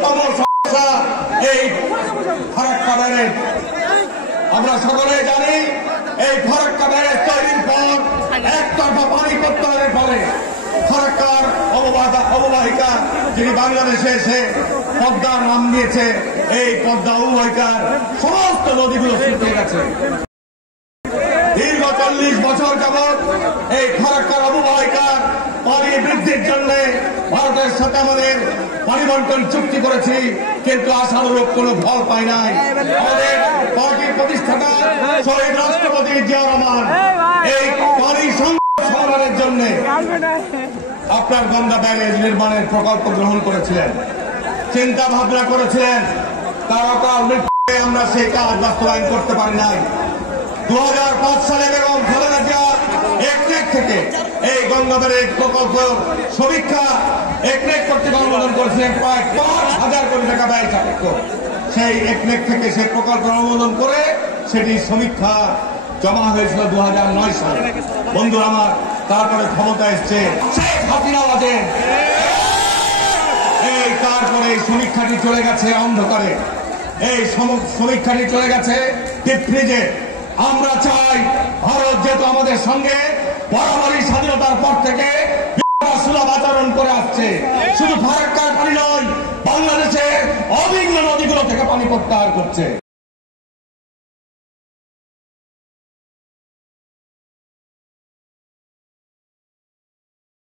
অন্যতম সমস্যা এই ফারাক্কা ব্যারেজ। আমরা সকলে জানি এই ফারাক্কা ব্যারেজ তৈরির পর একতরফা পানি প্রত্যয়ের ফলে ফারাক্কার অববাহিকা যিনি বাংলাদেশে এসে পদ্মার নাম দিয়েছে, এই পদ্মা অববাহিকার সমস্ত নদীগুলো শুকিয়ে গেছে। দীর্ঘ 40 বছর যাবৎ এই ফারাক্কার অববাহিকার পানি বৃদ্ধির জন্য ভারতের সাথে আমাদের পানি বন্টন চুক্তি করেছি, কিন্তু আশানুরূপ কোনো ফল পাই নাই। আমাদের পার্টির প্রতিষ্ঠাতা শহীদ রাষ্ট্রপতি জিয়া রহমান এই পানি সংস্কারের জন্য আপনার গঙ্গা ব্যারেজ নির্মাণের প্রকল্প গ্রহণ করেছিলেন, চিন্তা ভাবনা করেছিলেন। তার অকাল মৃত্যুতে আমরা সেই কাজ বাস্তবায়ন করতে পারি নাই। 2005 সালে বেগম খালেদা জিয়া একনেক থেকে এই গঙ্গা ব্যারেজ প্রকল্প সমীক্ষা একনেক কর্তৃক অনুমোদন করেছিলেন, প্রায় 5,000 কোটি টাকা ব্যয় সাপেক্ষ। সেই একনেক থেকে সেই প্রকল্প অনুমোদন করে সেটি সমীক্ষা জমা হয়েছিল 2009 সালে। বন্ধু আমার, তারপরে ক্ষমতা এসছে শেখ হাসিনা বাজেন, এই তারপরে এই সমীক্ষাটি চলে গেছে অন্ধকারে, এই সমীক্ষাটি চলে গেছে ডিপ ফ্রিজে। আমরা চাই ভারত যেহেতু আমাদের সঙ্গে বরাবরই স্বাধীনতার পর থেকে সুলভ আচরণ করে আসছে, শুধু ফারাক্কার পানি নয়, বাংলাদেশের অভিন্ন নদীগুলো থেকে পানি প্রত্যাহার করছে।